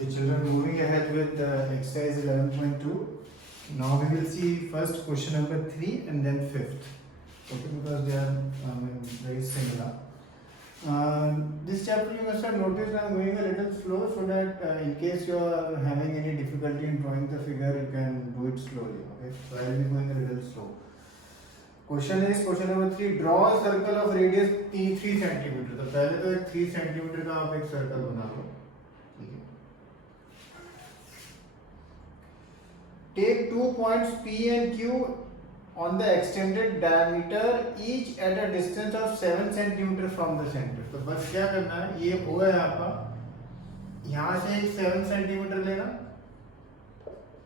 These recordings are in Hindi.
The children moving ahead with exercise 11.2. Now we will see first question number 3 and then 5th. Okay, because they are very similar. This chapter you must have noticed I am going a little slow so that in case you are having any difficulty in drawing the figure, you can do it slowly. Okay, so I will be going a little slow. Question is question number 3. Draw a circle of radius 3 cm. तो पहले तो एक 3 cm का आप एक सर्कल बना लो. Take 2 points P and Q on the extended diameter each at a distance of 7 cm from the center. तो बस क्या करना है, ये O है आपका, यहाँ से एक 7 cm लेना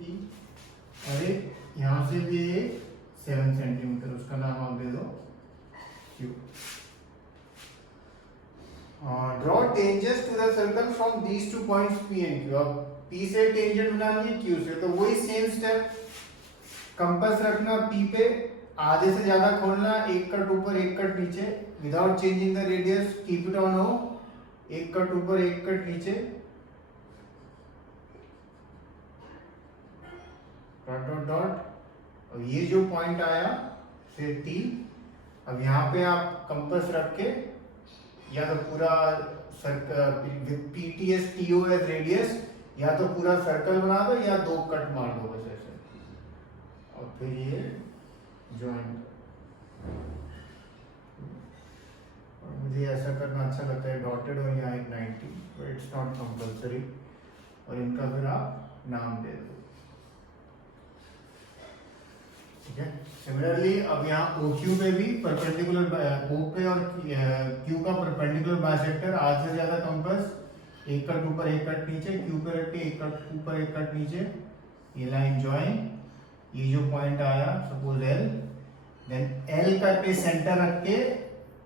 P और एक यहाँ से भी एक 7 cm, उसका नाम आप दे दो Q. Draw tangents to the circle from these 2 points P and Q. अब P से टेंजेंट बनानी है Q से, तो वही सेम स्टेप, कंपास रखना P पे, आधे से ज्यादा खोलना, एक कट ऊपर एक कट नीचे, without changing the radius, keep it on O, एक कट ऊपर एक कट नीचे, डॉट डॉट डॉट, और ये जो पॉइंट आया फिर T, अब यहाँ पे आप कंपास रख के या तो पूरा circle PTS TO as radius, या तो पूरा सर्कल बना दो या 2 कट मार दो बस ऐसे, और फिर ये ज्वाइन. और मुझे ऐसा करना अच्छा लगता है, डॉटेड हो यहाँ एक 90, बट इट्स नॉट कंपल्सरी, और इनका फिर आप नाम दे दो. ठीक है. सिमिलरली अब यहाँ OQ पे भी परपेंडिकुलर, O पे और Q का परपेंडिकुलर बाइसेक्टर, आधे से ज्यादा कंपास, एक कट ऊपर एक कट नीचे, Q पे रख के एक कट ऊपर एक कट नीचे, ये लाइन ज्वाइन, ये जो पॉइंट आया सपोज L, देन L का पे सेंटर रख के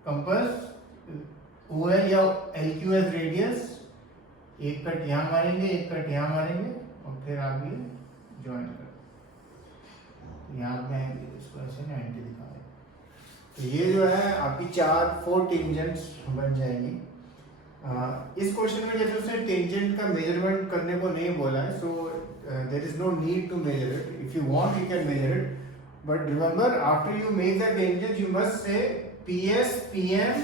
कंपास OL या LQ एज रेडियस, एक कट यहाँ मारेंगे एक कट यहाँ मारेंगे, और फिर आप ये ज्वाइन कर, यहाँ पे इसको ऐसे 90 दिखा रहे. तो ये जो है आपकी 4 टेंजेंट्स बन जाएंगी. इस क्वेश्चन में जैसे उसने टेंजेंट का मेजरमेंट करने को नहीं बोला है, so there is no need to measure it. If you want you can measure it, but remember after you make the tangent you must say PS PM,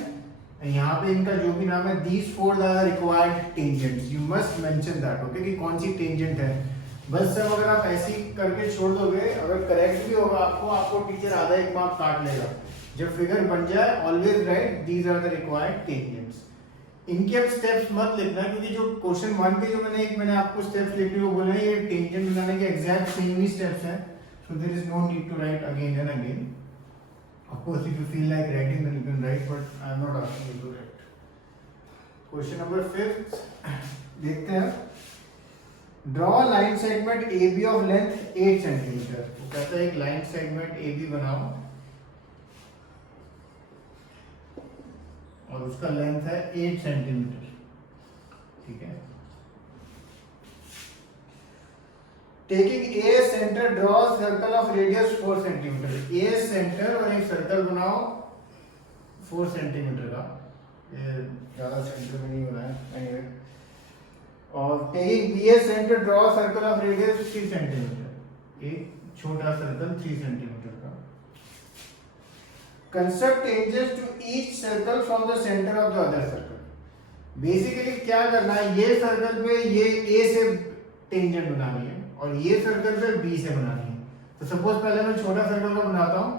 यहाँ पे इनका जो भी नाम है, these 4 are the required tangents, you must mention that. Okay, कि कौन सी टेंजेंट है. बस सब अगर आप ऐसे ही करके छोड़ दोगे, अगर करेक्ट भी होगा आपको टीचर आधा 1 मार्क काट लेगा. जब फिगर बन जाए always write these are the required tangents. इनके अब स्टेप्स मत लिखना, क्योंकि जो क्वेश्चन 1 के जो मैंने आपको स्टेप्स लिखे वो बोले ये टेंजेंट बनाने के एग्जैक्ट सेम ही स्टेप्स हैं, so there is no need to write again and again. Of course if you feel like writing then you can write, but I am not asking you to write. Question number 5 देखते हैं. Draw line segment AB of length 8 centimetre. तो कहता है एक लाइन सेगमेंट AB बनाओ और उसका लेंथ है 8 सेंटीमीटर. ठीक है. Taking A centre draw circle of radius 4 centimetre. A centre और एक सर्कल बनाओ 4 सेंटीमीटर का, ये ज्यादा सेंटर में नहीं बना है एनीवे. और taking B centre draw circle of radius 3 centimetre. एक छोटा सर्कल 3 सेंटीमीटर का. Construct tangents to each circle from the center of the other circle. Basically क्या करना है, ये सर्कल पे ये A से टेंजेंट बनानी है और ये सर्कल पे B से बनानी है. तो सपोज पहले मैं छोटा सर्कल का बनाता हूँ,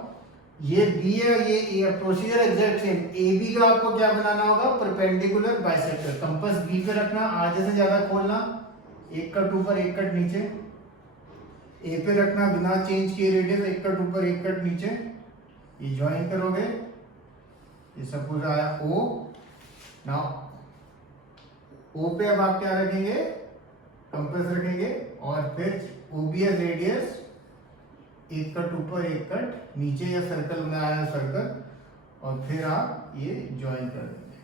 ये B है, ये प्रोसीजर एग्जैक्ट सेम. AB का आपको क्या बनाना होगा, परपेंडिकुलर बाइसेक्टर, कंपास B पे रखना, आधे से ज्यादा खोलना, एक कट ऊपर एक कट नीचे, A पे रखना बिना चेंज किए रेडियस, एक कट ऊपर एक कट नीचे, ये ज्वाइन करोगे, ये सपोज आया O. नाउ O पे अब आप क्या रखेंगे, कंपास रखेंगे, और फिर OB एज रेडियस, एक कट ऊपर एक कट नीचे, या सर्कल बनाया है सर्कल, और फिर आप ये ज्वाइन कर देंगे.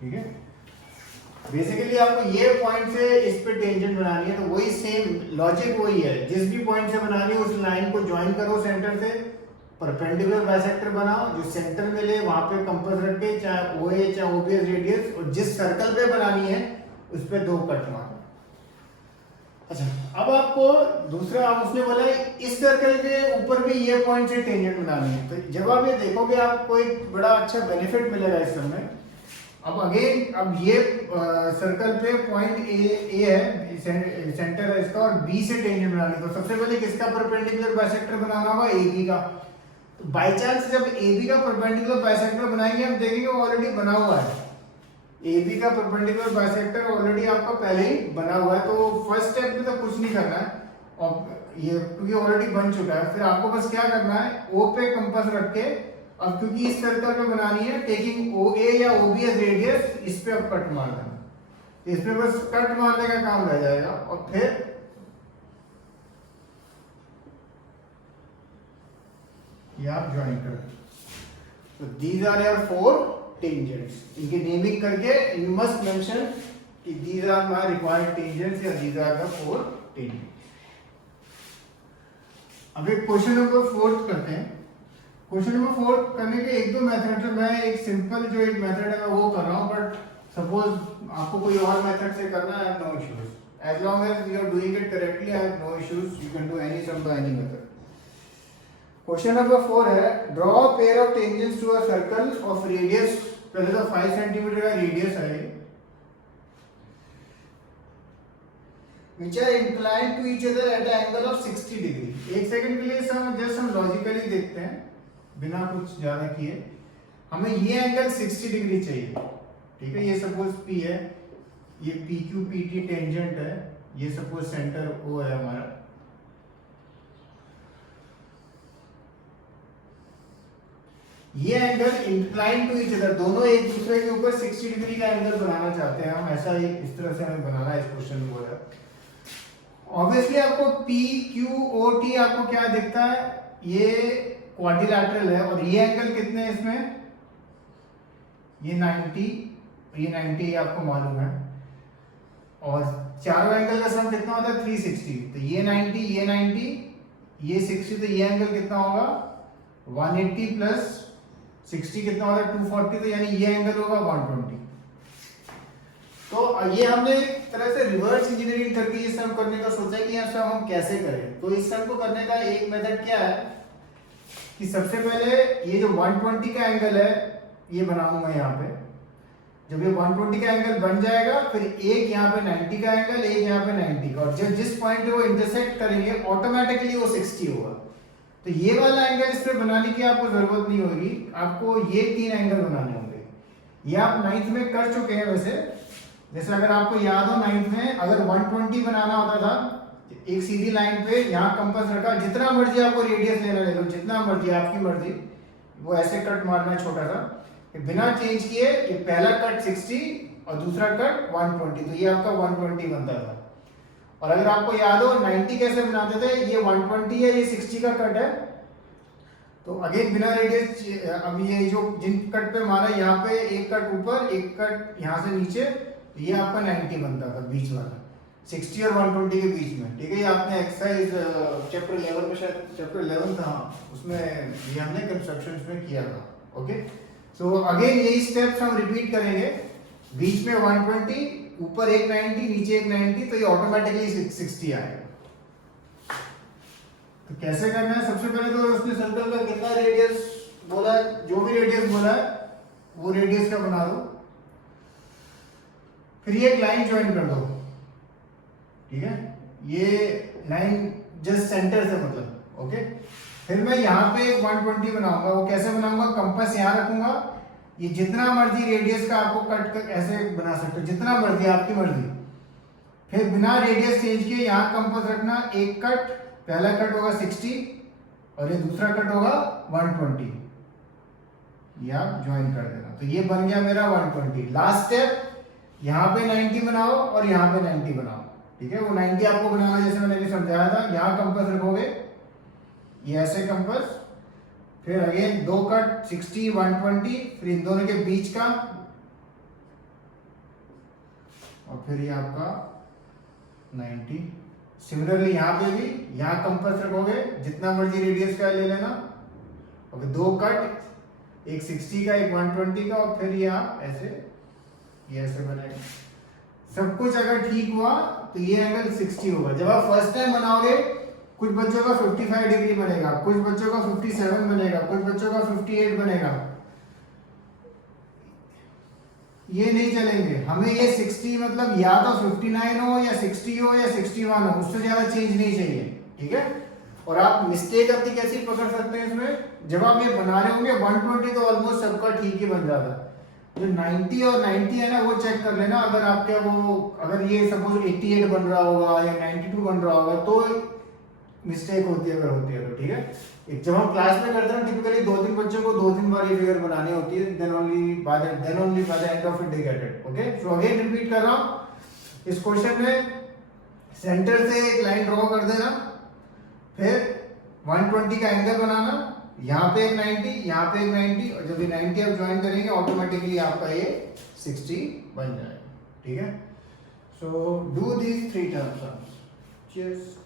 ठीक है. बेसिकली आपको ये पॉइंट से इस पे टेंजेंट बनानी है, तो वही सेम लॉजिक वही है, जिस भी पॉइंट से बनानी है उस लाइन को ज्वाइन करो सेंटर से, परपेंडिकुलर बाइसेक्टर बनाओ जो सेंटर में ले, वहां पे कंपास रख के, चाहे ओए चाहे ओबीएस रेडियस, और जिस सर्कल पे बनानी है उस पे 2 कट मारना। अच्छा, अब आपको दूसरा उसने बोला इस सर्कल के ऊपर भी ये पॉइंट से टेंजेंट बनानी है। तो जब आप ये देखोगे आपको एक बड़ा अच्छा बेनिफिट मिलेगा इस समय। अब अगेन, अब ये सर्कल पे पॉइंट ए है, सेंटर है इसका, और बी से टेंजेंट बनानी है। तो सबसे पहले किसका परपेंडिकुलर बाइसेक्टर बनाना होगा? AB का। तो बाय चांस जब AB का परपेंडिकुलर बाइसेक्टर बनाएंगे, हम देखेंगे वो ऑलरेडी बना हुआ है। AB का परपेंडिकुलर बाइसेक्टर ऑलरेडी आपका पहले ही बना हुआ है, तो फर्स्ट स्टेप में तो कुछ नहीं करना है, और ये क्योंकि ऑलरेडी बन चुका है। फिर आपको बस क्या करना है, O पे कंपास रख के, अब क्योंकि इस सर्कल पे बनानी है, टेकिंग OA या OB रेडियस, इस पे अब कट मार देना। इस पे बस कट मारने का काम रह जाएगा, और फिर ये आप ज्वाइन कर। तो दीज आर योर 4 टेंजेंट्स। इनकी नेमिंग करके यू मस्ट मेंशन कि these are my required tangents, या दीज आर द 4 टेंजेंट्स। अब एक क्वेश्चन नंबर 4 करते हैं। क्वेश्चन नंबर 4 करने के 1-2 मेथड है। मैं एक सिंपल जो एक मेथड है मैं वो कर रहा हूँ, बट सपोज आपको कोई और मेथड से करना है, no issues. As long as you are doing it correctly, I have no issues, you can do any sum by any method. Question number 4 है, draw pair of tangents to a circle of radius, पहले तो 5 सेंटीमीटर का रेडियस है, which are inclined to each other at an angle of 60 degree. एक सेकंड के लिए हम लॉजिकली देखते हैं बिना कुछ ज्यादा किए। हमें ये एंगल 60 डिग्री चाहिए, ठीक है। ये सपोज P है, ये PQ PT टेंजेंट है, ये सपोज सेंटर O है हमारा। ये angle incline to each other, दोनों एक दूसरे के ऊपर 60 डिग्री का एंगल बनाना चाहते हैं हम, ऐसा ही इस तरह से हमें बनाना है। इस क्वेश्चन में बोला ऑब्वियसली आपको PQOT आपको क्या दिखता है, ये क्वाड्रिलैटरल है, और ये एंगल कितने हैं इसमें, ये 90, ये 90 आपको मालूम है, और चारों एंगल का सम कितना होता है 360। तो ये 90, ये 90, ये 60, तो ये एंगल कितना होगा 180 प्लस 60 कितना होगा 240, तो यानी ये एंगल होगा 120। तो ये हमने एक तरह से रिवर्स इंजीनियरिंग करके ये सम करने का सोचा है कि यह सम हम कैसे करें। तो इस सम को करने का एक मेथड क्या है कि सबसे पहले ये जो 120 का एंगल है ये बनाऊंगा यहाँ पे। जब ये 120 का एंगल बन जाएगा, फिर एक यहाँ पे 90 का एंगल, एक यहाँ पे 90 का, और जब जिस पॉइंट पे वो इंटरसेक्ट करेंगे ऑटोमेटिकली वो 60 होगा। तो ये वाला एंगल इस पे बनाने की आपको जरूरत नहीं होगी, आपको ये 3 एंगल बनाने होंगे। ये आप 9th में कर चुके हैं वैसे। जैसे अगर आपको याद हो 9th में अगर 120 बनाना होता था, एक सीधी लाइन पे यहाँ कंपास रखा, जितना मर्जी आपको रेडियस लेना ले लो, जितना मर्जी आपकी मर्जी, वो ऐसे कट मारना है छोटा सा, बिना चेंज किए। ये पहला कट 60 और दूसरा कट 120, तो ये आपका 120 बनता था। और अगर आपको याद हो 90 कैसे बनाते थे, ये 120 है, ये 60 का कट है, तो अगेन बिना रेडियस, अब ये जो जिन कट पे मारा, यहाँ पे एक कट ऊपर, एक कट यहाँ से नीचे, तो ये आपका 90 बनता था बीच वाला, 60 और 120 के बीच में, ठीक है। ये आपने एक्सरसाइज चैप्टर 11 में, शायद चैप्टर 11 था, उसमें ये हमने कंस्ट्रक्शन में किया था। ओके, सो अगेन यही स्टेप्स हम रिपीट करेंगे। बीच में 120, ऊपर एक 90, नीचे एक 90, तो ये ऑटोमेटिकली 60 आएगा। तो कैसे करना है, सबसे पहले तो उसने सर्कल का कितना रेडियस बोला है, जो भी रेडियस बोला है वो रेडियस का बना दो। फिर ये एक लाइन ज्वाइन कर दो, ठीक है, ये लाइन जस्ट सेंटर से मतलब, ओके। फिर मैं यहाँ पे एक 120 बनाऊंगा। वो कैसे बनाऊंगा, कंपास यहाँ रखूंगा, ये जितना मर्जी रेडियस का आपको कट कर ऐसे बना सकते हो, जितना मर्जी, आपकी मर्जी। फिर बिना रेडियस चेंज किए यहाँ कंपास रखना, एक कट, पहला कट होगा 60 और ये दूसरा कट होगा 120, ये आप ज्वाइन कर देना। तो ये बन गया मेरा 120। लास्ट स्टेप, यहाँ पे 90 बनाओ और यहाँ पे 90 बनाओ, ठीक है। वो 90 आपको बनाना जैसे मैंने भी समझाया था, यहाँ कंपास रखोगे, ये ऐसे कंपास, फिर अगेन 2 कट 60 120, फिर इन दोनों के बीच का, और फिर ये आपका 90। सिमिलरली यहाँ पे भी यहाँ कंपास रखोगे, जितना मर्जी रेडियस का ले लेना, अब दो कट, एक 60 का एक 120 का, और फिर ये आप ऐसे, ये ऐसे बनेगा। सब कुछ अगर ठीक हुआ तो ये एंगल 60 होगा। जब आप फर्स्ट टाइम बनाओगे कुछ बच्चों का 55 डिग्री बनेगा, कुछ बच्चों का 57 बनेगा, कुछ बच्चों का 58 बनेगा। ये नहीं चलेंगे, हमें ये 60 मतलब या तो 59 हो या 60 हो या 61 हो, उससे ज्यादा चेंज नहीं चाहिए, ठीक है। और आप मिस्टेक अपनी कैसी पकड़ सकते हैं इसमें, जब आप ये बना रहे होंगे 120 तो ऑलमोस्ट सबका ठीक ही बन जाता है। जो 90 और 90 है ना, वो चेक कर लेना। अगर आपके वो, अगर ये सपोज 88 बन रहा होगा या 92 बन रहा होगा तो मिस्टेक होती है, अगर होती है तो, ठीक है। जब हम क्लास में करते हैं टिपिकली 2-3 बच्चों को 2-3 बार ये फिगर बनानी होती है, then only by the end of it they get it. Okay, so again repeat कर रहा हूं। इस क्वेश्चन में सेंटर से एक लाइन ड्रॉ कर देना, फिर 120 का एंगल बनाना, यहाँ पे एक 90, यहाँ पे एक 90, और जब ये 90 आप ज्वाइन करेंगे ऑटोमेटिकली आपका ये 60 बन जाएगा, ठीक है। So do these 3 terms. Cheers.